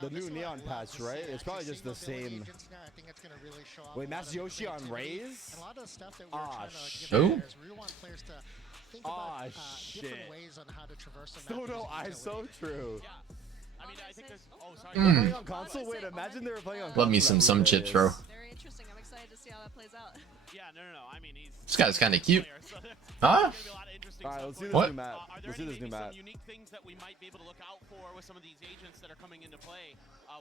The new neon patch, right? It's probably just the same. Wait, Master Yoshi on Raze? Ah, shit. Ah, shit. No, I so true. I mean, I think there's. Oh, sorry. Playing on console? Wait, imagine they were playing on console. Love me some chips, bro. Very interesting. I'm excited to see how that plays out. Yeah, no. I mean, he's. This guy's kind of cute. Huh? Alright, let's see this What? new map. Let's see this new map. Some unique things that we might be able to look out for with some of these agents that are coming into play.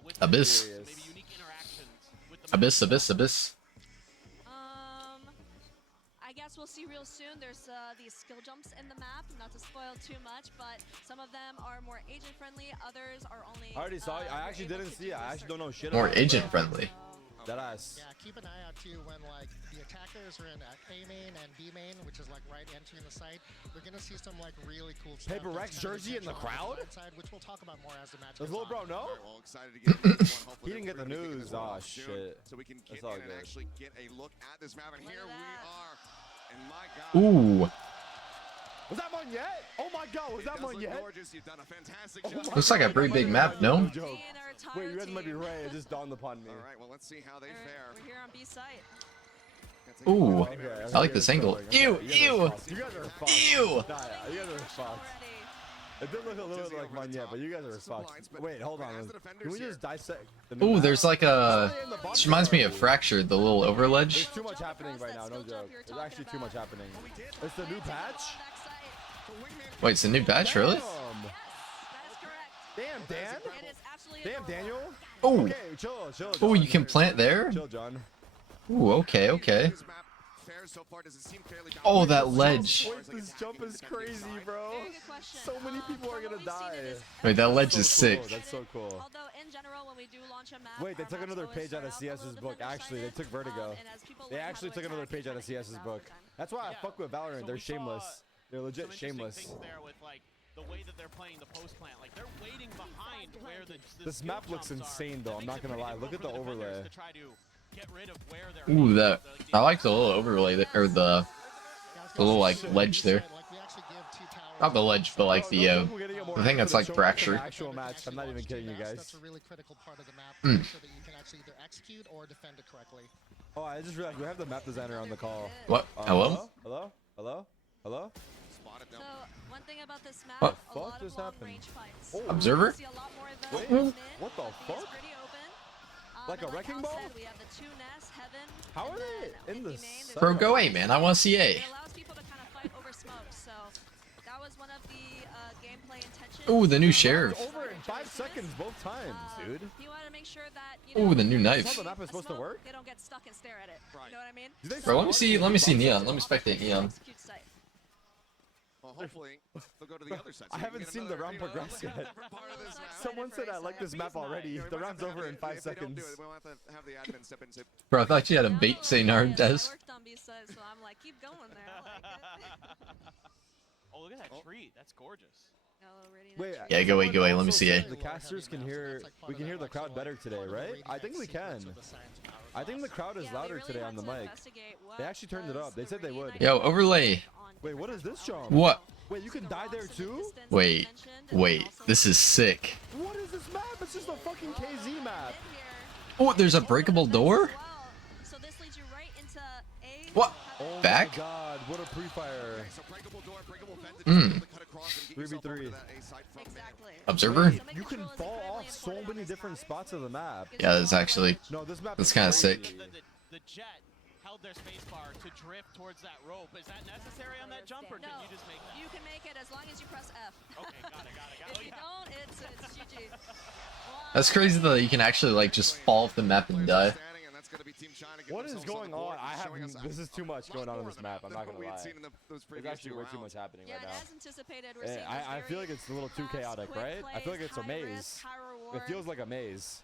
With Abyss. maybe unique interactions with the Abyss. I guess we'll see real soon. There's these skill jumps in the map. Not to spoil too much, but some of them are more agent friendly. Others are only. I already saw it. I actually didn't see it. I actually don't know shit. More about agent it. friendly. Deadass. Yeah, keep an eye out too when like the attackers are in A main and B main, which is like right entering the site. We're gonna see some like really cool stuff. Paper Rex jersey in the crowd? Side, which we'll talk about more as the match Does goes little bro on. know? Well, excited to get this one. He didn't get the news. Oh shit. So we can That's get all in and good. actually get a look at this map, and here we are. And my God. Ooh. Was that one yet? Oh my god, was that one yet? Gorgeous. You've done a fantastic Oh job. my Looks like a God, pretty that big might map, be no? a joke. Wait, you guys might be team. right. It just dawned upon me. All right, well, let's see how they fare. We're here on B site. Ooh. Okay, I like this angle. Ew, You ew. guys are fucked. Ew. Nah, you guys are fucked. Already. It did look a little bit like mine yet, but you guys are fucked. Wait, hold on. Can we just dissect the new Ooh, map? there's like a. This reminds me of Fractured, the little There's overledge. too much happening right now, no joke. There's actually too much happening. It's the new patch? Wait, it's a new patch, really? Damn. That is correct. Damn, Dan? It is absolutely Damn, adorable. Daniel? Oh. Okay, chill, chill. Oh, John. you can plant there? Chill, John. Ooh, okay. This map fares so far, does it seem fairly Oh, balanced? that ledge. Wait, this jump is crazy, bro. Very good question. So many people are from gonna what we've seen, die. it is Wait, that ledge So is cool. sick. That's so cool. Although in general, when we do launch a map, Wait, they our took maps another always page out of start off a CS's little book. defender Actually, they sided, took Vertigo. and as people They learn how actually to took another attack, page you out of try to get CS's there book. over time. That's why I Yeah. fuck with Valorant. So They're we saw shameless. They're some legit interesting shameless. things there with like the way that they're playing the post plant. Like they're waiting behind where the This skill map looks jumps are. insane, though. That I'm makes not it gonna pretty lie. Look at the difficult for defenders overlay. to try to get rid of where they're Ooh, aiming. that. Like, I like the little overlay, or the little like ledge there. Not the ledge, but like the thing that's like fractured. Actual match. I'm not even kidding you That's guys. a really critical part of the map Mm. so that you can actually either execute or defend it correctly. Oh, I just realized we have the map designer on the call. What? Hello? Hello? Hello? Hello? Spotted So them. one thing about this map, What? a Fuck lot of just long happened? range fights. Oh. Observer? We see a lot more of them Wait, in mid, what the but B is fuck? pretty open. Like a And wrecking Al ball? said, we have the two nests, Heaven, How and are they then in the B main, there's sun? Bro, no go A, range. man. I want to see A. It allows people to kind of fight over smoke, so that was one of the gameplay intentions. Ooh, the new So, sheriff. Over in 5 seconds both times, dude. He wanted to make sure that, Ooh, the new if knife. they That's how the see map is a supposed to smoke, work? They don't get stuck and stare at it. Right. You know what I mean? Do they Bro, let me see Neon. Let me spectate Neon. Execute site. Well, hopefully they'll go to the other side. I So you haven't get seen the another, round you know, progress yet. different part of this map. Someone said I like this map already. You know, we The might have round's to have over the- in 5 if they don't do seconds. it, we'll have to have the admin step in and say, Bro, I thought you had a bait saying Yeah, I Arndes. worked on B-side, so I'm like, keep going there. I like it. Oh, look at that Oh. tree. That's gorgeous. Yellow radiant Wait, tree. Yeah, go A, go A. Let me see A. The casters can hear. We can hear the crowd better today, right? I think we can. I think the crowd is Yeah, they louder really today on want the to mic. investigate what They actually turned it does up. They the said they would. reunited Yo, force overlay. on Wait, what is different this jump? elements. What? Wait, you can die there Garage, so the too? distance is Wait, mentioned, and wait. also This is sick. What is this map? It's just a fucking KZ map. in here. Oh, there's a breakable door? So this leads you right into A. What? Oh Back? my god, what a pre-fire. so breakable door, breakable vent, to Mm. just be able to cut across and get yourself 3v3. over to that A side from there. Exactly. Observer? So make You can control is fall incredibly off so important on many this different map. spots of the map. Yeah, that's actually. No, this map That's is kinda crazy. sick. The jet held their spacebar to drift towards that rope. Is that necessary on that jump, or can No, you just make that? you can make it as long as you press F. Okay, got it. If Oh, you yeah. don't, it's GG. That's crazy though. You can actually like just fall off the map and die. Standing, and that's gonna be Team China getting What is themselves going the board on? I and showing haven't. us This is too much a lot going on more in of this the map. I'm than not what gonna we had lie. seen in those There's previous actually two way too rounds. much happening Yeah, right and now. as anticipated, we're Eh, seeing I feel like it's a little too chaotic, right? I feel like it's a maze. It feels like a maze.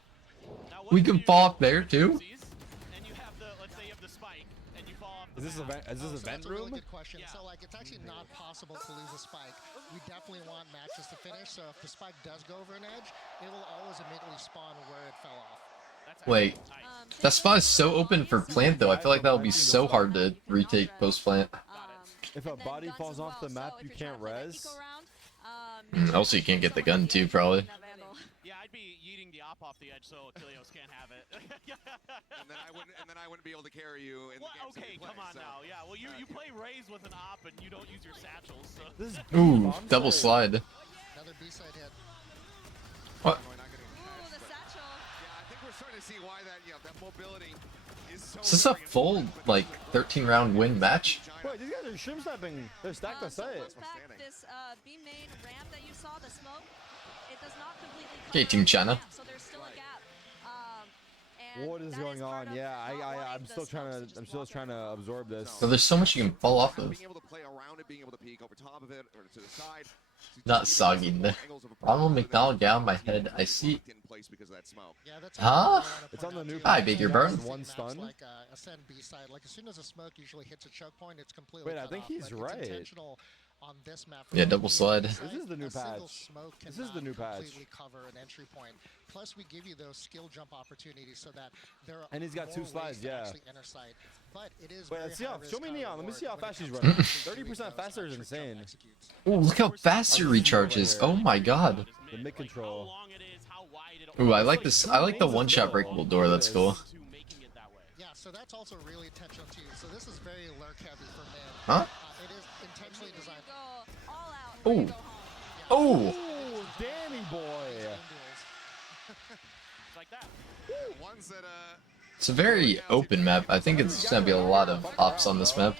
Now, what We if can you fall up there too. And you have the, let's say you have the spike, and you fall off the Is this a map. vent? Is this a So vent that's a really room? good question. Yeah. So like, it's actually not possible to lose a spike. We definitely want matches to finish. So if the spike does go over an edge, it will always immediately spawn where it fell off. That's Wait. actually tight. That spot is so open for plant though. I feel like that would be so hard to retake post plant. If a body falls off the map, you can't res. Also, you can't get the gun too, probably. Yeah, I I'd be yeeting the op off the edge so Kilios can't have it. and then I wouldn't be able to carry you in Well, the games that okay, we play, come on so. now. Yeah, well, you play Raze with an op and you don't use your satchels, so. This is Ooh, bomb double site. slide. Another B-side hit. What? We're not getting Ooh, catch, the but- satchel. Yeah, I think we're starting to see why that, that mobility is so Is this a very full, important, but like, it's a great 13-round win match? Wait, these guys are shrimp snapping. They're stacked on So site. fun fact, Outstanding. this B main ramp that you saw, the smoke, it does not completely cover Okay, Team the China. ramp, so there's still a gap. And What is that going part on? of Yeah, not wanting I'm the still trying smokes to just block everyone. absorb this. So there's so much you can fall off of. Being able to play around it, being able to peek over top of it or to the side. Not soggy. Ronald McDonald down my head. I see. Yeah, that's Huh? what I wanna It's point on the out new too. Hi, Like, Bigger I've Burn. seen One maps stun. Like Ascend B side, like as soon as the smoke usually hits a choke point, it's completely Wait, I cut think off, he's but right. It's intentional on this map. Yeah, for double the slide. B This side, is the new a single patch. smoke This is the cannot new patch. completely cover an entry point. Plus, we give you those skill jump opportunities so that there are And he's got more two ways slides, to yeah. actually enter site. But it is Wait, very let's see how. high Show me risk, Neon. Let me see how reward fast he's when it running. comes to 30% doing faster is those trick jump insane. executes. Ooh, look how fast your recharge is. Oh my god. The mid control. Ooh, I like this. I like the one-shot breakable door. That's cool. Yeah, so that's also really intentional too. So this is very lurk heavy for men. Huh? It is intentionally You designed. go all out, Ooh. you go home. Oh, Oh, Danny boy. Game duels. Like that. Ones that, it's a very open map. I think it's gonna be a lot of ops on this map.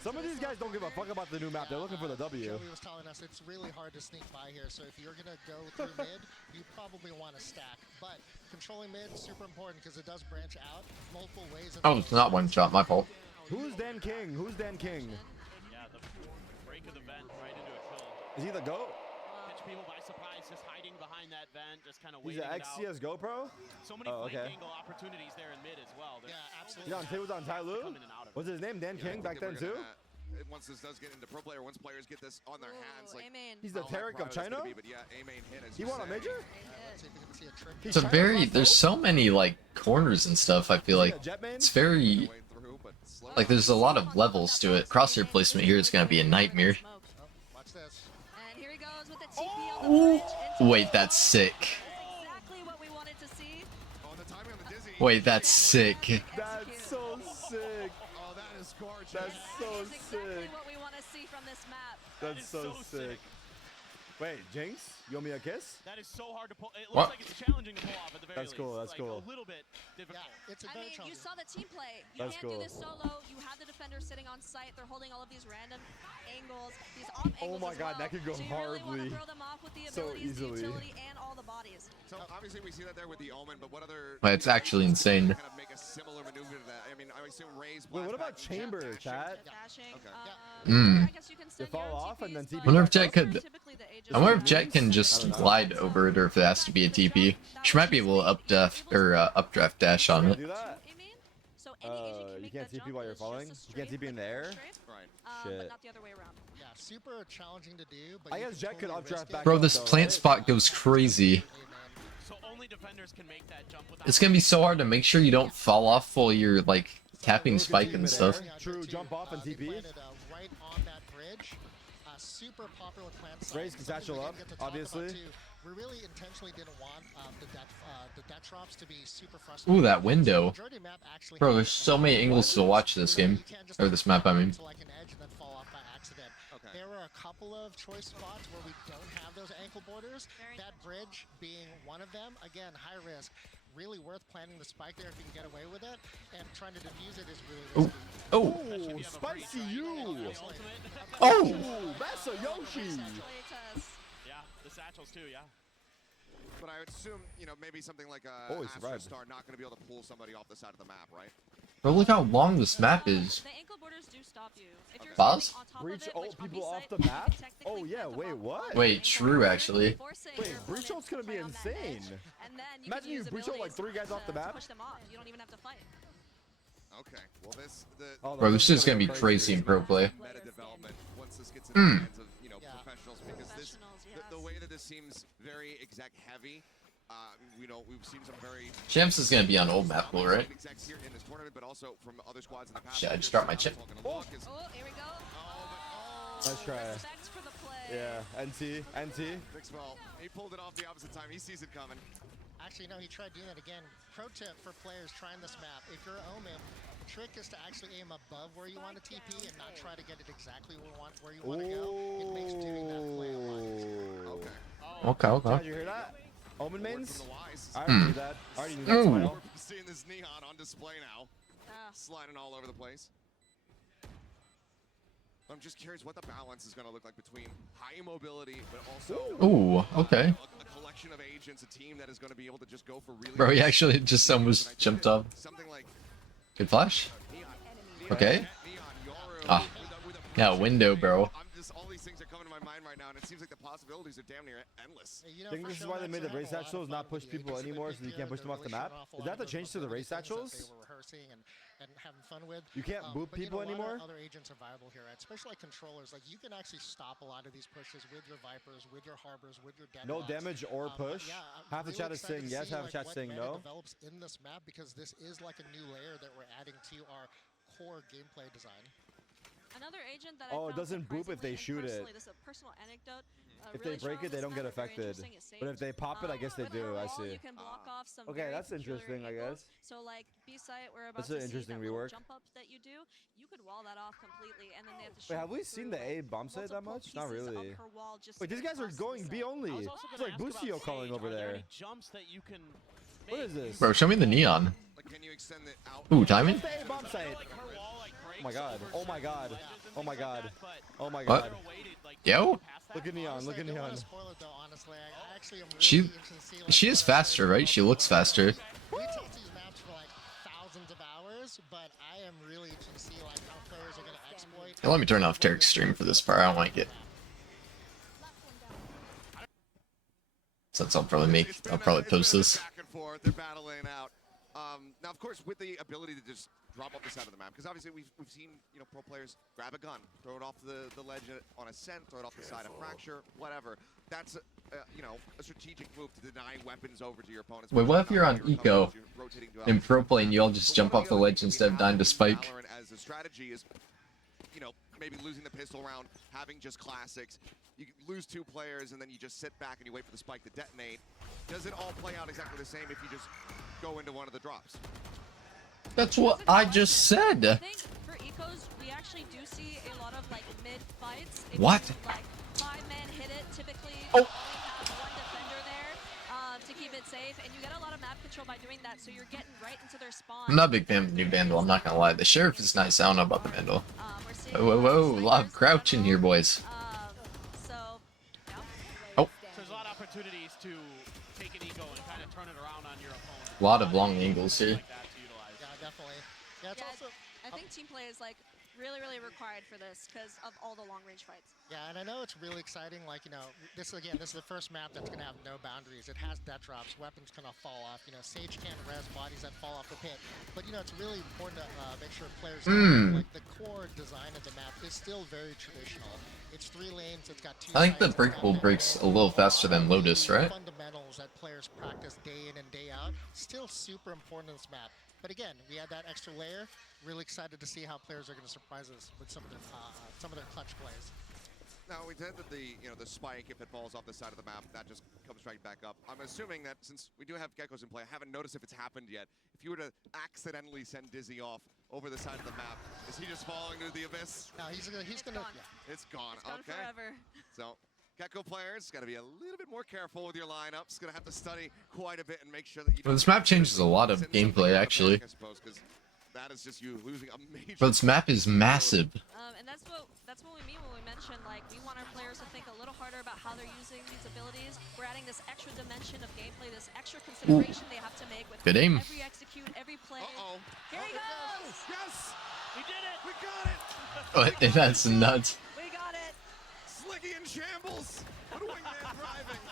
Some of these guys don't give a fuck about the new map. They're looking for the W. Joey was telling us it's really hard to sneak by here. So if you're gonna go through mid, you probably want to stack. But controlling mid is super important because it does branch out multiple ways. Oh, it's not one shot. My fault. Who's Dan King? Who's Dan King? Yeah, the break of the vent right into a kill. Is he the GOAT? Catch people by surprise, just hiding behind that vent, just kind of He's waiting an it out. ex-CSGO pro? So many Oh, flank okay. angle opportunities there in mid as well. Yeah, absolutely. He was on Ty Lue? Coming in and out of What's his name? Dan King back then too? Once this does get into pro player, once players get this on their hands, like A-main. He's the how high Tarek of priority that's China? gonna be, but yeah, A-main hit, as He you won a say. major? Let's see if we can see a trick. He's It's a China very. last There's so many like corners and stuff. I feel like it's very. Way through, but slow. Like there's a lot of levels to it. Crosshair placement here is gonna be a nightmare. Oh, watch this. And here he goes with the TP on the bridge. into Wait, that's sick. exactly what we wanted to see. Oh, the timing on the dizzy. Wait, that's sick. That's so sick. Oh, that is gorgeous. That's so That is exactly sick. what we want to see from this map. That's so sick. Wait, Jinx, you owe me a kiss? That is so hard to pull. It looks What? like it's challenging to pull off at the very That's least. cool, that's like cool. A little bit difficult. Yeah, it's a I very mean, you challenging. saw the team play. You That's can't cool. do this solo. You have the defenders sitting on site. They're holding all of these random angles, these off angles my as God, well. that could go so you really want horribly. to throw them off with the So abilities, easily. the utility, and all the bodies. So obviously we see that there with the Omen, but what other? Wait, it's actually insane. Kind of make a similar maneuver to that. I mean, I assume Raze. Wait, what about blast back, Chamber, dashing. chat? Dashing. Okay. Mm. I guess you can send fall your off and then TPs, TP I wonder if but Jet could- those are typically the Aegis I wonder if ones. Jet can just glide over it, or if it has to be a TP. She might be able to updraft dash on Can I it. do that? I mean, so any agent can You make can't that TP jump, while you're it's just a falling? You can't straight TP in the click air? strafe, Right. but Shit. not the other way around. Yeah, super challenging to do. But I you guess can Jet could totally updraft risk it. back Bro, up this though, plant right? spot goes crazy. Amen. So only defenders can make that jump without. It's gonna be so hard to make sure you don't fall off while you're like tapping spike and stuff. True, jump off and They TP. planted, right on that bridge. Super popular plant site. Raze can Something satchel we up, didn't get to talk about obviously. too. We really intentionally didn't want the death drops to be super frustrating. Ooh, that So window. majority map actually Bro, has there's so many an angles to watch this game. You can't just Or this map, I mean. to like an edge and then fall off by accident. Okay. There were a couple of choice spots where we don't have those ankle borders. Very That bridge being one of them. Again, high risk. Really worth planting the spike there if you can get away with it. And trying to defuse it is really risky. Oh, Oh, spicy you! Ultimate. Oh, Masayoshi! Satchel Yeah, the satchels too. Yeah. But I would assume, maybe something like a Oh, he Astro survived. Star not going to be able to pull somebody off the side of the map, right? bro, look how long this map is. The ankle borders do stop you. If you're Pause? standing on top Breach of it, ult which on people B off side, the you can map? technically Oh, yeah, plant them wait, off what? the Wait, ankle true, border, actually. forcing Wait, your breach ult's opponents gonna to be play on that edge, insane. and then you Imagine can you use breach ult like abilities 3 guys off the to map. push them off. You don't even have to fight. Okay. Well, Oh, Bro, this is gonna be crazy in pro play. meta development once this gets into the Mm. hands of Yeah. professionals, because Professionals, the yes. way that this seems very exec heavy, we've seen some very Shams is gonna be on old map pool, right? execs here in this tournament, but also from other squads in the past. Shit, I just dropped my chip. Oh, here we go. Nice try. Respect for the play. Yeah, NT. Big small. He pulled it off the opposite time. He sees it coming. Actually, no, he tried doing that again. Pro tip for players trying this map: if you're Omen, the trick is to actually aim above where you want to TP and not try to get it exactly where you want to go. It makes doing that play a lot easier. Okay. Okay. Did you hear that? Omen mains? From the Wise. I already knew that. I already knew that Ooh. smile. We're seeing this neon on display now. Sliding all over the place. I'm just curious what the balance is going to look like between high mobility, but also Ooh, okay. a collection of agents, a team that is going to be able to just go for really. Bro, he actually just almost jumped up. Something like Good flash. Neon. Okay. Neon, Yoru, Ah. with a Yeah, window, bro. I'm just, all these things are coming to my mind right now, and it seems like the possibilities are damn near endless. Hey, you know, I think for this is sure why they Max made the are having race a lot of satchels fun not push with the people agents that they anymore picked so you here. can't push them They're off the really map. showing off a Is lot that of the those change to the mobility race things that satchels? they were rehearsing and having fun with. You can't boot But, you people know, a lot anymore? of other agents are viable here, right? Especially like controllers. Like you can actually stop a lot of these pushes with your Vipers, with your Harbors, with your No Deadlocks. damage or push? Yeah, I'm Half the really chat is excited saying to yes, see, half the chat what saying meta no. develops in this map, because this is like a new layer that we're adding to our core gameplay design. Another agent that Oh, I it found doesn't boop if they surprisingly shoot it. and personally, this is a personal anecdote. If really they break strong it, they this don't get map, very affected. interesting, it's But if they pop it, I guess they with do. her I wall, see. You can block off some Okay, very that's peculiar interesting, I angles. guess. So like B-site, we're about That's to an see interesting that little rework. jump up that you do. You could wall that off completely, and then they have to shoot Wait, have we seen through, the A bomb site that multiple much? Not pieces really. of her wall just Wait, to these get guys are across to the going B site. only. I was also It's going like to ask Busio about calling Sage. over Are there there. any jumps that you can What make is this? Bro, show me the neon. Like, can you extend it out? Ooh, timing? The A bomb I site. feel like her wall, like, Oh my breaks god. over Oh my certain god. ledges and Oh my things like god. that, but Oh my What? god. they're weighted, like, Yo? past that. Look at neon. Honestly, Look at I don't neon. want to spoil it though, honestly. I actually am really She interested to see, like, she what is our faster, players right? She develop looks from faster. We test these maps for like thousands of hours, but I am really interested to see like how players are going to exploit. Hey, let me turn off Tarek's stream for this part. I don't like it. So that's I'll probably make. I'll probably post this. Back and forth, they're battling out. Now, of course, with the ability to just drop off the side of the map, because obviously we've seen pro players grab a gun, throw it off the ledge on ascent, throw it off the side of fracture, whatever. That's a strategic move to deny weapons over to your opponents. Wait, what if you're on eco in pro play and you all just jump off the ledge instead of dying to spike? Valorant as a strategy is, maybe losing the pistol round, having just classics. You lose 2 players and then you just sit back and you wait for the spike to detonate. Does it all play out exactly the same if you just go into one of the drops? That's what I just said. I think for ecos, we actually do see a lot of like mid fights. If What? You, like 5-man hit it, typically Oh. only have one defender there to keep it safe, and you get a lot of map control by doing that. So you're getting right into their spawn. I'm not a big fan of the new Vandal, I'm not gonna lie. The Sheriff is nice, I don't know about the Vandal. We're seeing Whoa, whoa, whoa, a lot of crouch in here, boys. So, yeah. Oh, So there's a lot of opportunities to take an ego and kind of turn it around on your opponent. a lot of long angles here. Like that to utilize. Yeah, definitely. Yeah, it's Yeah, also. I think team play is like really required for this because of all the long range fights. Yeah, and I know it's really exciting. Like, this is the first map that's gonna have no boundaries. It has death drops, weapons gonna fall off. Sage can't res bodies that fall off the pit. But it's really important to make sure players know, like, the core design of the map is still very traditional. It's 3 lanes. It's got 2. I think the sides, it's got breakable that breaks lane. a little faster than lot of Lotus, the right? Fundamentals that players practice day in and day out still super important in this map. But again, we had that extra layer. Really excited to see how players are going to surprise us with some of their clutch plays. Now, we said that the spike, if it falls off the side of the map, that just comes right back up. I'm assuming that since we do have Geckos in play, I haven't noticed if it's happened yet. If you were to accidentally send Dizzy off over the side of the map, is he just falling into the abyss? No, he's gonna. gone. Yeah. It's gone. It's gone Okay. forever. So, Gecko players, got to be a little bit more careful with your lineups. Going to have to study quite a bit and make sure that you. Well, this map changes a lot of send something gameplay, out of the actually. back, I suppose, 'cause that is just you losing a major. Bro, this map is massive. And that's what we mean when we mention like we want our players to think a little harder about how they're using these abilities. We're adding this extra dimension of gameplay, this extra consideration they have to make with Good aim. every execute, every play. Uh-oh. Here he goes! Yes! We did it! We got it! Oh, that's nuts. We got it! Slicky in shambles! What a wingman driving!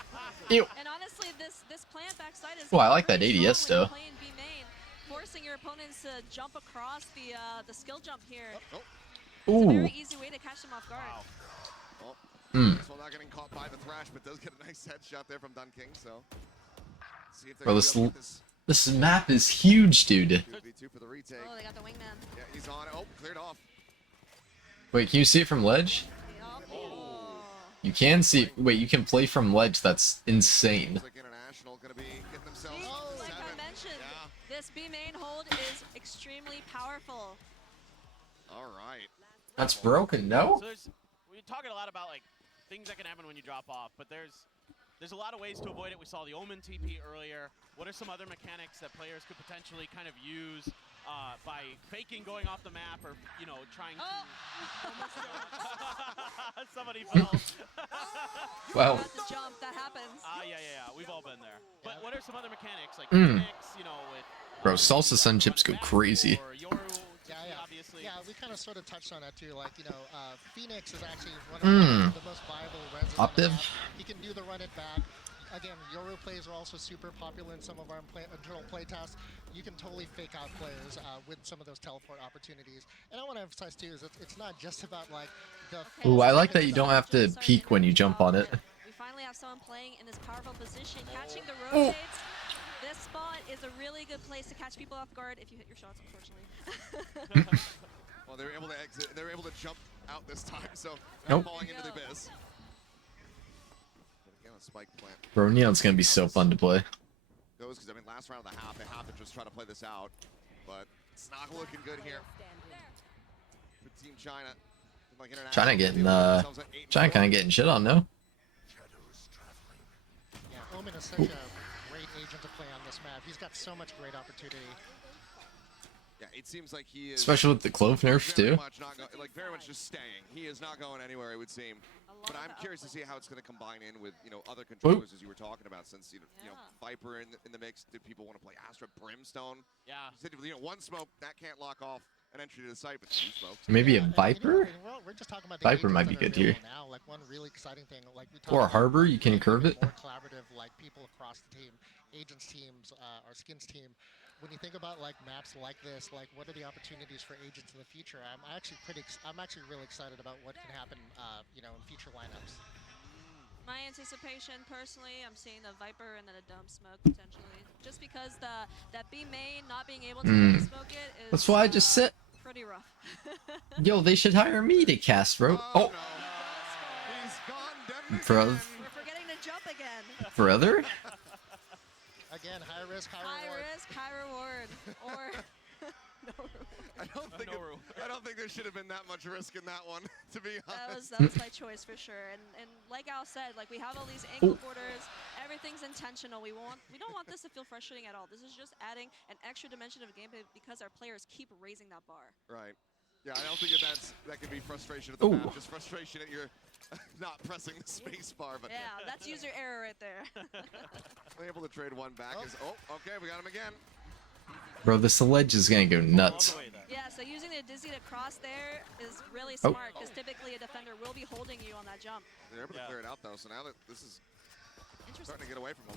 Ew. And honestly, this plant backside is Oh, I like that pretty ADS strong when you're though. playing B main, forcing your opponents to jump across the skill jump here. Oh, It's a Ooh. very easy way to catch them off guard. well, Hmm. this one not getting caught by the Thrash, but does get a nice headshot there from Dun King, so. See if they're Bro, gonna this be able to get This map is huge, dude. 2v2 for the retake. Oh, they got the wingman. Yeah, he's on it. Oh, cleared off. Wait, can you see it from ledge? Oh. You can see. Wait, you can play from ledge. That's insane. Looks like International gonna be getting themselves Like I 7. mentioned, Yeah. this B main hold is extremely powerful. All right. That's broken. No. So we're talking a lot about like things that can happen when you drop off, but there's a lot of ways to avoid it. We saw the Omen TP earlier. What are some other mechanics that players could potentially kind of use by faking going off the map, or trying to? Somebody fell. Wow. About to jump, that happens. Yeah. We've all been there. But what are some other mechanics like Phoenix, with Bro, salsa sun chips go crazy. or Yoru, obviously. Yeah, we kind of sort of touched on that too. Like, Phoenix is actually one of the most viable reses on the Optiv. map. He can do the run it back. Again, Yoru plays are also super popular in some of our internal playtests. You can totally fake out players with some of those teleport opportunities. And I want to emphasize too is it's not just about like the. Ooh, I like that you don't have to peek when you jump on it. We finally have someone playing in this powerful position, catching the rotates. This spot is a really good place to catch people off guard if you hit your shots, unfortunately. Well, they were able to exit. They were able to jump out this time, so Nope. falling into the abyss. But again, a spike plant Bro, Neon's gonna be so fun to play. goes because I mean, last round of the half, they have to just try to play this out, but it's not looking good here. For Team China, like China getting China kind of getting shit on, no? Yeah, Omen is such a great agent to play on this map. He's got so much great opportunity. Yeah, it seems like he is. Especially with the clove nerf very too. much not very much just staying. He is not going anywhere, it would seem. But I'm curious to see how it's going to combine in with other controllers, as you were talking about. Since Viper in the mix, do people want to play Astra Brimstone? Yeah. You said, one smoke that can't lock off an entry to the site, but 2 smokes. Maybe a And, Viper? we're just talking about the Viper agents might be that are good here. available now. Like one really exciting thing, like we talked Or a about Harbor, you can making curve it. More collaborative, like people across the team, agents teams, our skins team. When you think about like maps like this, like what are the opportunities for agents in the future? I'm actually really excited about what can happen, in future lineups. My anticipation, personally, I'm seeing the Viper and then a dump smoke potentially. Just because that B main not being able to really smoke it is. That's why I just said, pretty rough. yo, they should hire me to cast, bro. Oh, No. He's gone dead Bro. again. We're forgetting to jump again. brother. Again, high risk, high High reward. risk, high reward, or no reward. I don't think there should have been that much risk in that one, to be honest. That was my choice for sure. And like Al said, like we have all these ankle borders, everything's intentional. We don't want this to feel frustrating at all. This is just adding an extra dimension of gameplay because our players keep raising that bar. Right. Yeah, I don't think that could be frustration at the map, just frustration at your not pressing the space bar. But Yeah, that's user error right there. they're able to trade one back. Okay, we got him again. Bro, this ledge is gonna go nuts. Yeah, so using the Dizzy to cross there is really smart because typically a defender will be holding you on that jump. They're able to clear it out though, so now that this is starting to get away from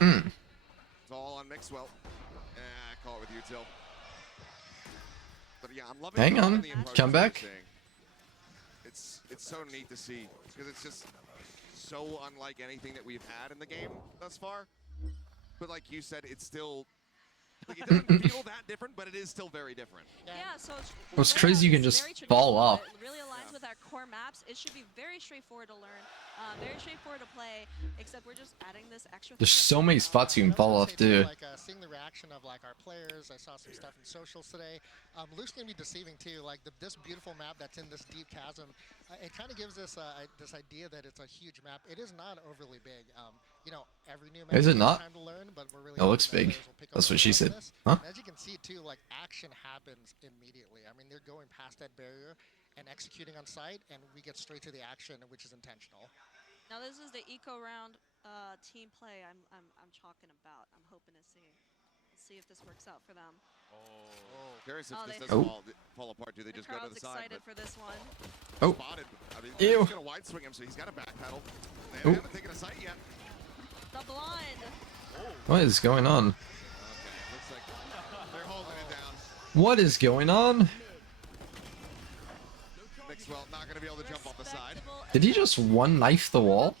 them. It's all on Mixwell. Call it with you, Till. But yeah, I'm loving. Hang on. the approach Come that back. they're seeing. It's so neat to see because it's just so unlike anything that we've had in the game thus far. But like you said, it's still like it doesn't feel that different, but it is still very different. Yeah, so It's crazy you can just fall off. It really aligns with our core maps. It should be very straightforward to learn, very straightforward to play, except we're just adding this extra. There's thing so many spots you can fall off too. Like seeing the reaction of like our players, I saw some stuff in socials today. Luke's gonna be deceiving too. Like this beautiful map that's in this deep chasm, it kind of gives us this idea that it's a huge map. It is not overly big. Every new map Is it takes not? time to learn, but we're really It looks hoping that big. players will pick up That's on what she this. said. Huh? And as you can see too, like action happens immediately. I mean, they're going past that barrier and executing on site, and we get straight to the action, which is intentional. Now this is the eco round team play I'm talking about. I'm hoping to see. Let's see if this works out for them. Curious if Oh, this they- does fall apart. Do they The just go to crowd's the side? excited for this one. Oh. Spotted. I mean, Ew. he's gonna wide swing him, so he's got a back pedal. They haven't taken a sight yet. The blind. What is going on? Okay, looks like they're holding it down. What is going on? Mixwell not gonna be able to jump off the side. Respectable Did he just one knife the wall?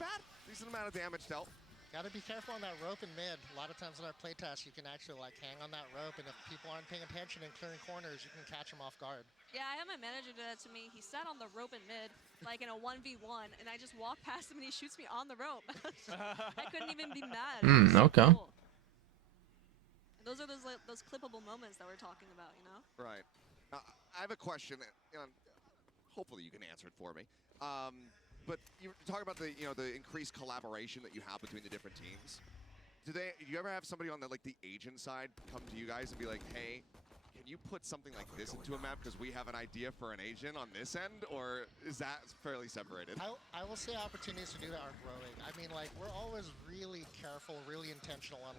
Decent amount of damage dealt. Gotta be careful on that rope in mid. A lot of times in our playtest, you can actually like hang on that rope, and if people aren't paying attention and clearing corners, you can catch them off guard. Yeah, I had my manager do that to me. He sat on the rope in mid, like in a 1v1, and I just walked past him and he shoots me on the rope. I couldn't even be mad. It was so Okay. cool. And those are those clippable moments that we're talking about, you know? Right. I have a question. Hopefully you can answer it for me. But you talk about the the increased collaboration that you have between the different teams. Do you ever have somebody on the agent side come to you guys and be like, hey, can you put something like this into a map because we have an idea for an agent on this end, or is that fairly separated? I will say opportunities to do that are growing. I mean, like, we're always really careful, really intentional on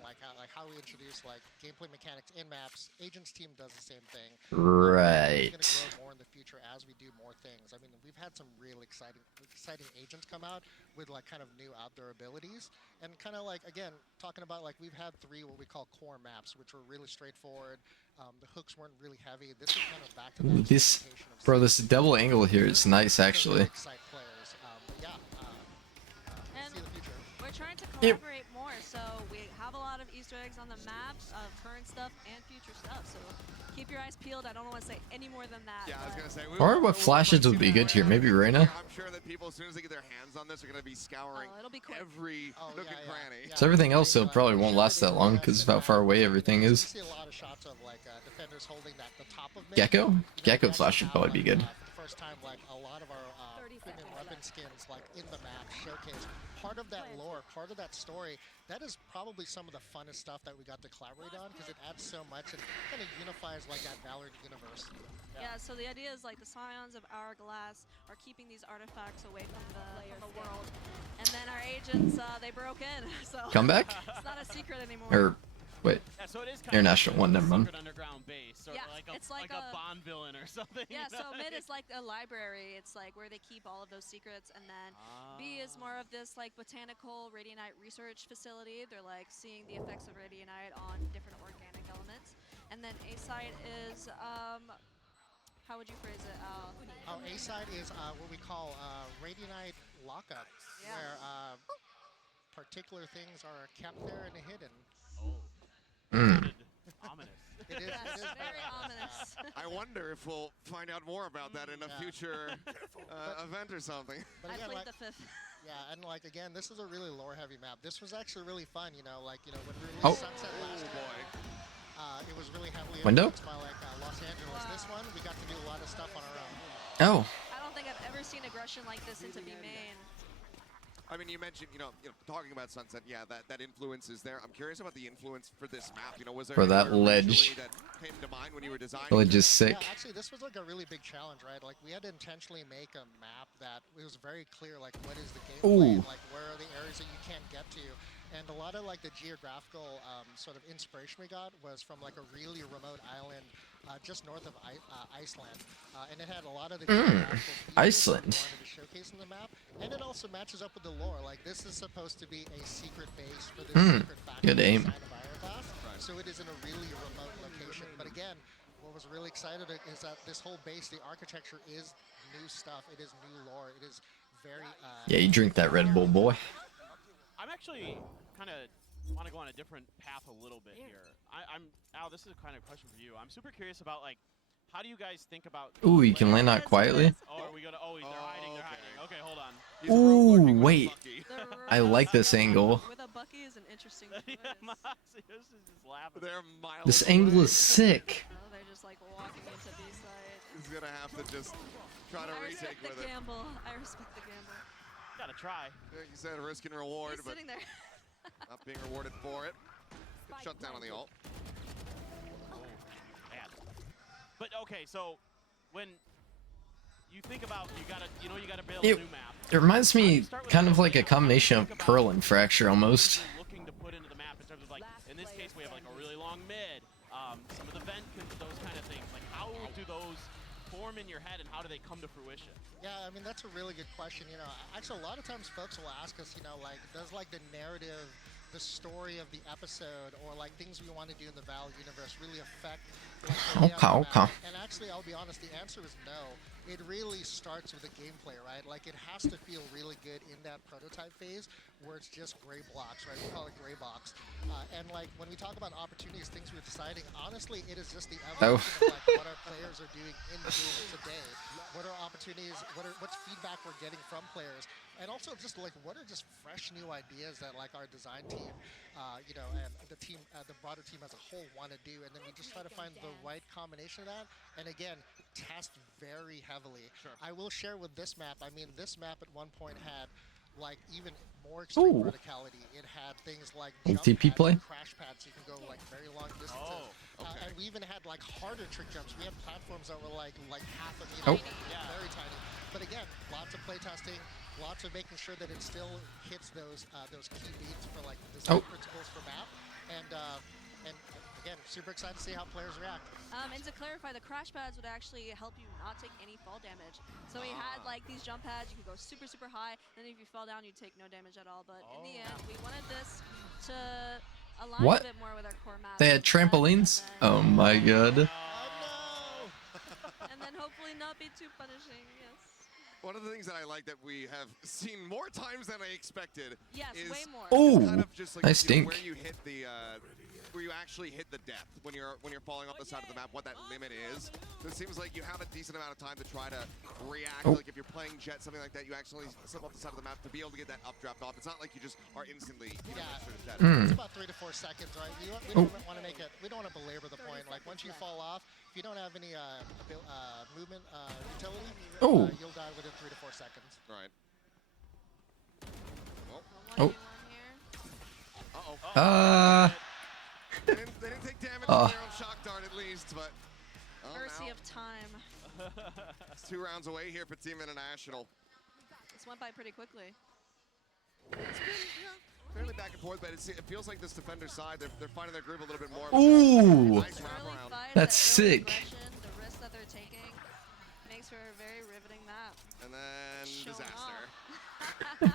how we introduce gameplay mechanics in maps. Agents team does the same thing. Right. We're gonna grow more in the future as we do more things. I mean, we've had some real exciting agents come out with kind of new outdoor abilities, and kind of again talking about we've had 3 what we call core maps, which were really straightforward. The hooks weren't really heavy. This is kind of back to that This, experimentation of bro, this double angle here is nice, really actually. excite players. But yeah, And see the future. we're trying to Yep. collaborate more, so we have a lot of Easter eggs on the map of current stuff and future stuff. So keep your eyes peeled. I don't want to say any more than that. Yeah, I was but- gonna say. Or what flashes would be good here? Maybe Reina? I'm sure that people, as soon as they get their hands on this, are gonna be scouring it'll be quick. every nook and cranny. So everything else though probably won't last that long because of how far away everything You is. see a lot of shots of defenders holding the top of mid. Gecko? You know, Gecko we flash actually should probably have, be good. For the first time, a lot of our 30 premium seconds weapon skins in the map showcase part of that lore, part of that story. That is probably some of the funnest stuff that we got to collaborate on because it adds so much and kind of unifies that Valorant universe. Yeah, so the idea is the scions of Hourglass are keeping these artifacts away from the world. And then our agents, they broke in, so Come back? it's not a secret anymore. Or, wait. Yeah, so it is kind International of one, never mind. secret underground base, or Yeah, like a, it's like a a- Bond villain or something. Yeah, you so know? mid is like a library. It's where they keep all of those secrets, and then B is more of this botanical radianite research facility. They're seeing the effects of radianite on different organic elements. And then A side is how would you phrase it? A side is what we call Radianite lockup, Yeah. where particular things are kept there and hidden. Mm. Ominous. It is. Yes, It is very ominous. I wonder if we'll find out more about that in a Yeah. future event or something. But I again, played the 5th. yeah, and again, this is a really lore-heavy map. This was actually really fun. When we released Oh. Sunset last year, boy. it was really heavily Window? influenced by Los Angeles. This one, we got to do a lot of stuff on our own. Oh. I don't think I've ever seen aggression like this into B main. I mean, you mentioned, talking about Sunset, yeah, that influence is there. I'm curious about the influence for this map. Was there For that anywhere ledge. originally that came to mind when you were designing? Village is sick. Yeah, actually, this was a really big challenge, right? We had to intentionally make a map that it was very clear, what is the gameplay, Ooh. and where are the areas that you can't get to. And a lot of the geographical sort of inspiration we got was from a really remote island just north of Iceland, and it had a lot of the geographical features Iceland. that we wanted to showcase in the map, and it also matches up with the lore. This is supposed to be a secret base for this secret faction Good aim. inside of Hourglass, so it is in a really remote location. But again, what was really excited is that this whole base, the architecture is new stuff. It is new lore. It is very. Yeah, you drink that Red Bull, boy. I'm actually kind of want to go on a different path a little bit here. Al, this is a kind of question for you. I'm super curious about how do you guys think about? Ooh, you can land out quietly. Oh, are we gonna? Oh, they're hiding. They're okay. hiding. Okay, hold on. He's Ooh, rogue-looking with wait. Bucky. I like this angle. With a Bucky is an interesting Yeah, choice. Moxie is just laughing. They're miles This away. angle is sick. Oh, they're just walking into B side. He's gonna have to just try to I retake respect the with it. gamble. I respect the gamble. Gotta try. Like you said, risk and reward, He's but sitting there. not being rewarded for it. Good shut down on the ult. Man. But okay, so when you think about you gotta build a It- new map. It reminds me kind of like a combination of Pearl and Fracture almost. Looking to put into the map in terms of in this case we have a really long mid, some of the vent, those kind of things. How do those form in your head and how do they come to fruition? Yeah, I mean, that's a really good question. Actually, a lot of times folks will ask us, does the narrative, the story of the episode, or things we want to do in the Val universe really affect the layout of the Okay. map? And actually, I'll be honest, the answer is no. It really starts with the gameplay, right? It has to feel really good in that prototype phase where it's just gray blocks, right? We call it gray box. And like when we talk about opportunities, things we're deciding, honestly, it is just the evolution of like what our players are doing in the game today. What are opportunities? What's feedback we're getting from players? And also just like what are just fresh new ideas that like our design team, you know, and the team, the broader team as a whole want to do, and then we just try to find the right combination of that. And again, test very heavily. Sure. I will share with this map. I mean, this map at one point had like even more extreme verticality. It had things like jump TP pads play? and crash pads, so you can go like very long distances. And we even had like harder trick jumps. We had platforms that were like half a meter, very tiny. But again, lots of play testing, lots of making sure that it still hits those key beats for like design principles for map. And again, super excited to see how players react. And to clarify, the crash pads would actually help you not take any fall damage. So we had like these jump pads, you could go super, super high, and then if you fell down, you'd take no damage at all. But in the end, we wanted this to align a bit more with our core map. They had trampolines? Oh my god. And then hopefully not be too punishing, yes. One of the things that I like that we have seen more times than I expected is way more. kind of just like Nice dink. where you hit the where you actually hit the depth when you're falling off the side of the map, what that limit is. So it seems like you have a decent amount of time to try to react. Like if you're playing Jet, something like that, you actually slip off the side of the map to be able to get that updraft off. It's not like you just are instantly dead. It's about 3 to 4 seconds, right? We don't want to make it. We don't want to belabor the point. Like once you fall off, if you don't have any movement utility, you'll die within 3 to 4 seconds. Right. They didn't take damage from their own shock dart at least, but Mercy of time. it's 2 rounds away here for Team International. This went by pretty quickly. It's been fairly back and forth, but it feels like this defender side, they're finding their groove a little bit more. Ooh, Nice wraparound. that's sick. The risk that they're taking makes for a very riveting map. And then disaster.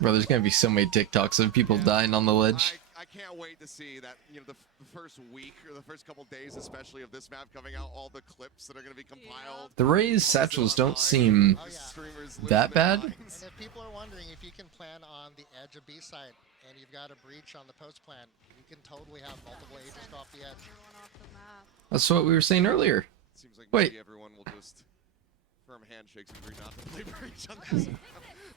Bro, there's gonna be so many TikToks of people dying on the ledge. I can't wait to see that, you know, the first week or the first couple days, especially of this map coming out, all the clips that are going to be compiled. The Raze satchels don't seem that bad. And if people are wondering if you can plan on the edge of B site and you've got a breach on the post plan, you can totally have multiple agents go off the edge. That's what we were saying earlier. Seems like maybe everyone will just firm handshakes and agree not to play breach on this.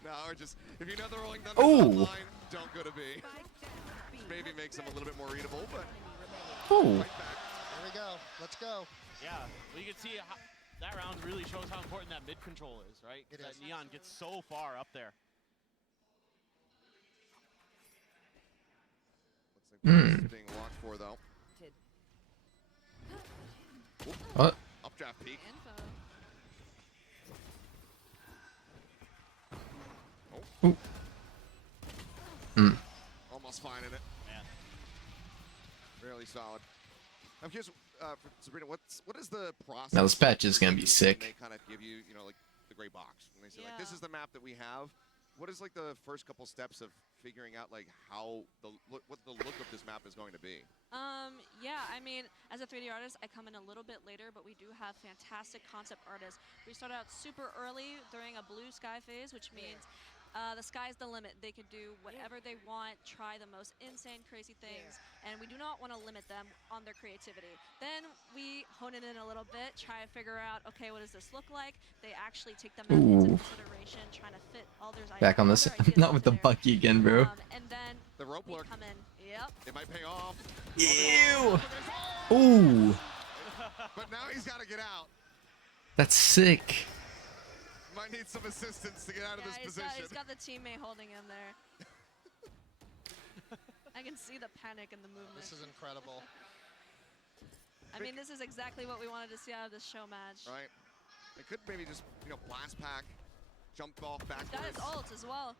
No, or just, if you know the rolling thunder online, don't go to B. Maybe makes them a little bit more readable, but right back. Here we go. Let's go. Yeah, well, you can see how, that round really shows how important that mid control is, right? It that is. Neon gets so far up there. Looks like this is being watched for, though. What? Updraft peak. Almost finding it. Really solid. I'm curious, for Sabrina, what is the process? Now this patch is gonna be sick. They kind of give you, you know, like the gray box. When they say, like, this is the map that we have. What is like the first couple steps of figuring out like how what the look of this map is going to be? Yeah, I mean, as a 3D artist, I come in a little bit later, but we do have fantastic concept artists. We start out super early during a blue sky phase, which means the sky's the limit. They could do whatever they want, try the most insane, crazy things, and we do not want to limit them on their creativity. Then we hone it in a little bit, try to figure out, okay, what does this look like? They actually take them into consideration, trying to fit all their ideas. Back on this, not with the Bucky again, bro. And then the rope lurk. Come in. Yep. It might pay off. Ew. Ooh. But now he's got to get out. That's sick. Might need some assistance to get out of this position. He's got the teammate holding him there. I can see the panic in the movement. This is incredible. I mean, this is exactly what we wanted to see out of this show match. Right. It could maybe just, you know, blast pack, jump off backwards. That is ult as well.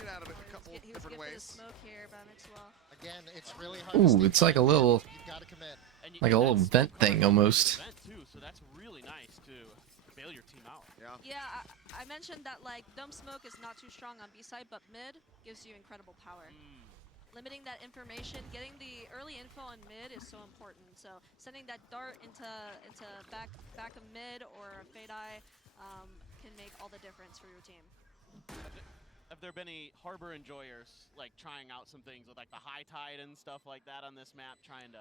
Get out of it a couple different ways. Smoke here by Mixwell. Again, it's really hard. Ooh, it's like a little, You've got to commit. like a little vent thing almost. Too, so that's really nice to bail your team out. Yeah. I mentioned that like dump smoke is not too strong on B side, but mid gives you incredible power. Limiting that information, getting the early info on mid is so important. So sending that dart into back of mid or a fade eye can make all the difference for your team. Have there been any Harbor enjoyers like trying out some things with like the high tide and stuff like that on this map, trying to?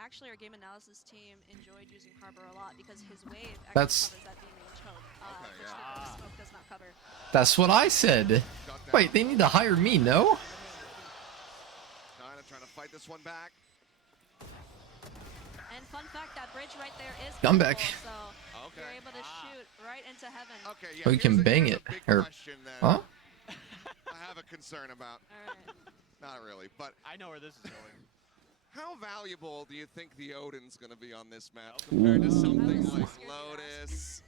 Actually, our game analysis team enjoyed using Harbor a lot because his wave actually That's- covers that B main choke, Okay, which yeah. the smoke does not cover. That's what I said. Wait, they need to hire me, no? China trying to fight this one back. And fun fact, that bridge right there is I'm back. penetrable, so Okay. you're able to shoot right into heaven. Okay, yeah. Oh, you can bang here's it, a big or- question that Huh? I have a concern about. All right. Not really, but I know where this is going. how valuable do you think the Odin's going to be on this map compared to something I was so like scared you'd Lotus?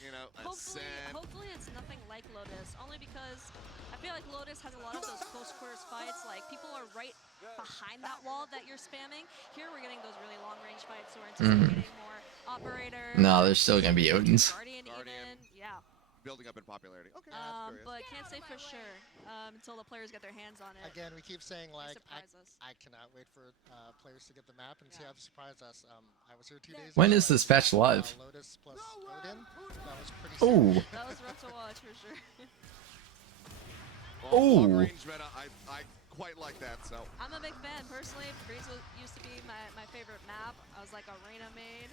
You know, Ascent. Hopefully it's nothing like Lotus, only because I feel like Lotus has a lot of those close quarters fights, like people are right behind that wall that you're spamming. Here we're getting those really long range fights, so we're anticipating more operators. No, there's still gonna be Odins. Guardian even, yeah. Building up in popularity. Okay, that's curious. But can't say for sure until the players get their hands on it. Again, we keep saying They like surprise us. I cannot wait for players to get the map and see how they surprise us. I was here 2 days When ago. is this and, patch live? Lotus plus Odin. That was pretty Oh. sick. That was rough to watch for sure. Well, long Oh. range meta, I quite like that. So I'm a big fan personally. Breeze used to be my favorite map. I was like Arena main.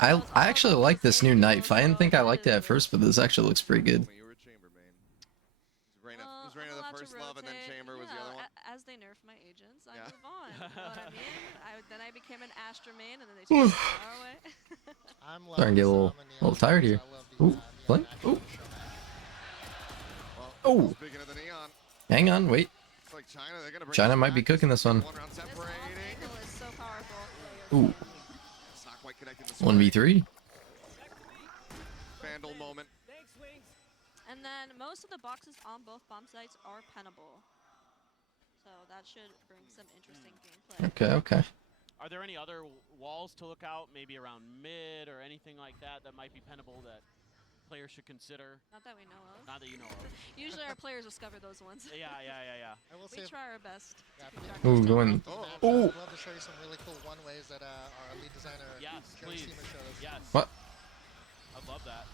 I actually like this new knife. I didn't think I liked it at first, but this actually looks pretty good. you were a chamber main. Was Reyna the first love, and then chamber was the other one. As they nerf my agents, I Yeah. move on. You know what I mean? Then I became an Astra main, and then they took me far away. I'm Starting to get a little tired here. Ooh, blink. Ooh. Well, Oh. Speaking of the neon, Hang on, wait. it's like China. They're gonna bring China this might be back. cooking this one. One round This off separating. angle is so powerful. Ooh, It's not quite connecting this 1v3. Vandal moment. And then most of the boxes on both bomb sites are pennable. So that should bring some interesting gameplay. Okay, okay. Are there any other walls to look out, maybe around mid or anything like that that might be pennable that players should consider? Not that we know of. Not that you know of. Usually our players discover those ones. Yeah. I will We say. try our best. Yeah, Ooh, going. Oh. Ooh. I'd love to show you some really cool one ways that our lead designer Yes, Jerry please. Seamer showed us. Yes. What? I'd love that.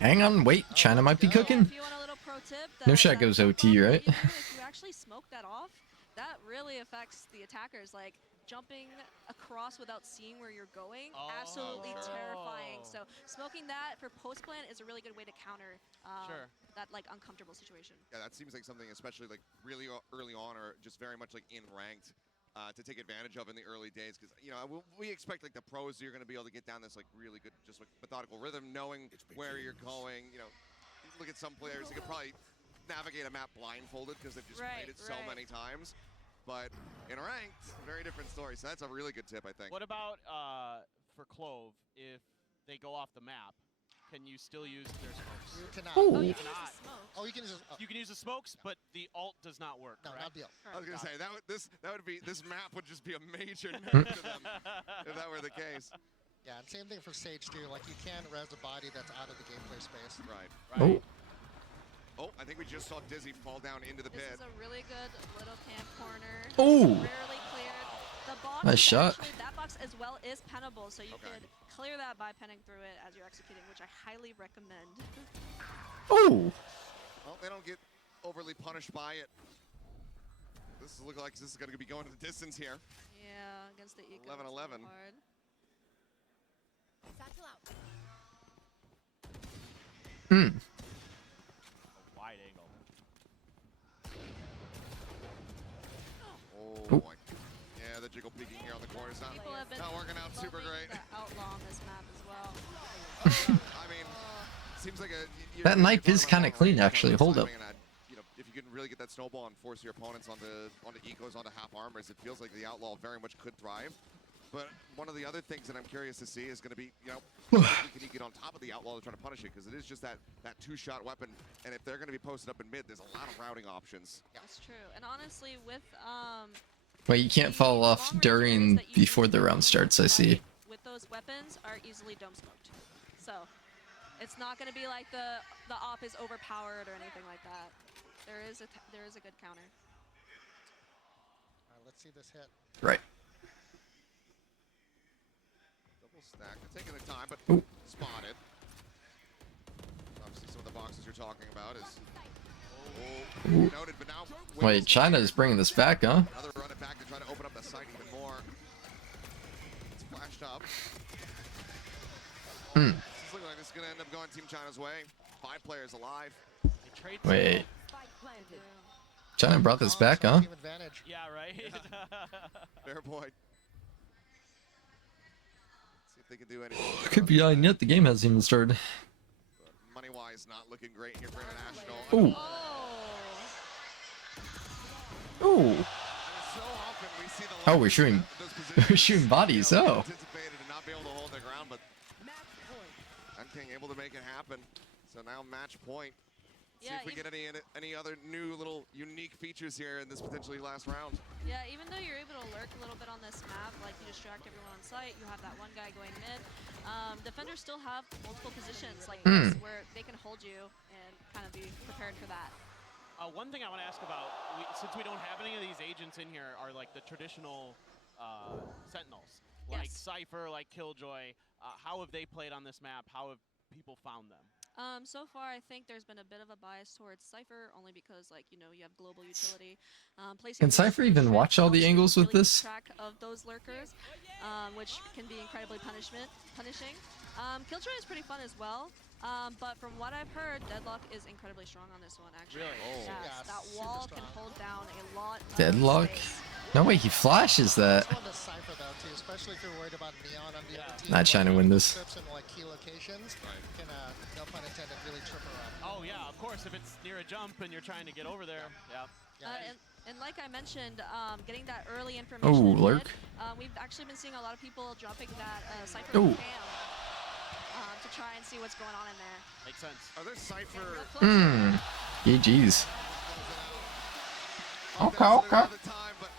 Hang on, wait. China might be Yeah, cooking. If you want a little pro tip, No that- shot that goes jump OT, off that right? you do, if you actually smoke that off, that really affects the attackers. Like jumping across without seeing where you're going, absolutely sure. terrifying. So smoking that for post plan is a really good way to counter Sure. that like uncomfortable situation. Yeah, that seems like something, especially like really early on, or just very much like in ranked, to take advantage of in the early days. Because you know we expect like the pros, you're going to be able to get down this like really good, just like methodical rhythm, knowing where you're going. You know, look at some players who could probably navigate a map blindfolded because they've just played it so many times. But in ranked, very different story. So that's a really good tip, I think. What about for Clove, if they go off the map, can you still use their smokes? You cannot. Ooh. Oh, you can use Not. the smoke. Oh, you can just. You can use the smokes, but the ult does not work, No, correct? not deal. I was gonna say that would this map would just be a major nerf to them if that were the case. Yeah, and same thing for Sage too. Like you can res a body that's out of the gameplay space. Right. Oh, Oh, I think we just saw Dizzy fall down into the This pit. is a really good little camp corner. Oh. Rarely cleared. The box Nice is shot. actually, that box as well is pennable, so you Okay. could clear that by penning through it as you're executing, which I highly recommend. oh. Well, they don't get overly punished by it. This looks like this is going to be going to the distance here. Yeah, against the eco. 11-11. Hard. Hmm. Wide angle. Oh boy. Yeah, the jiggle peeking here on the corner is not, People have been not working out super bumping great. the outlaw on this map as well. I mean, seems like a That knife is kind kinda clean, actually. Hold up. You know, if you can really get that snowball and force your opponents onto ecos, onto half armors, it feels like the outlaw very much could thrive. But one of the other things that I'm curious to see is going to be, you know, how quickly can you get on top of the outlaw to try to punish it? Because it is just that two-shot weapon, and if they're going to be posted up in mid, there's a lot of routing options. That's true. And honestly, with Wait, you can't fall off during before the round starts, I see. with those weapons are easily dome smoked. So it's not going to be like the op is overpowered or anything like that. There is a good counter. All right, let's see this hit. Right. Double stack, they're taking their time, but Ooh. spotted. Obviously, some of the boxes you're talking about is. Ooh. Noted, but now Wait, China is bringing this back, huh? another run it back to try to open up the site even more. It's flashed up. This is looking like this is going to end up going Team China's way. 5 players alive. Wait. China brought this back, huh? Team advantage. Yeah, right? Fair point. See if they can do anything. Could be on yet. The game hasn't even started. Money-wise, not looking great here for International. Ooh. Ooh. And so often we see the Oh, we're shooting. those We're shooting bodies. Oh. anticipated and not be able to hold their ground, but King able to make it happen. So now match point. See Yeah, if we get any other new little unique features here in this potentially last round. Yeah, even though you're able to lurk a little bit on this map, like you distract everyone on site, you have that one guy going mid. Defenders still have multiple positions like this where they can hold you and kind of be prepared for that. One thing I want to ask about, since we don't have any of these agents in here, are like the traditional sentinels, like Yes. Cypher, like Killjoy. How have they played on this map? How have people found them? So far, I think there's been a bit of a bias towards Cypher, only because, like, you know, you have global utility. Can Cypher even watch all the angles with this? Track of those lurkers, which can be incredibly punishing. Killjoy is pretty fun as well. But from what I've heard, Deadlock is incredibly strong on this one, actually. Really? Oh. Yes, Yeah, that super wall strong. can hold down a lot of Deadlock? space. No way, he flashes that. This one to Cypher though too, especially if you're worried about Neon on the other team. Not trying to win this. Trips in like key locations can, no pun intended, really trip her up. Oh yeah, of course. If it's near a jump and you're trying to get over there, yeah. And like I mentioned, getting that early information. Oh, in mid, lurk. we've actually been seeing a lot of people dropping that Cypher Oh. cam to try and see what's going on in there. Makes sense. Are there Cypher? GG's. Okay. Okay. Time, but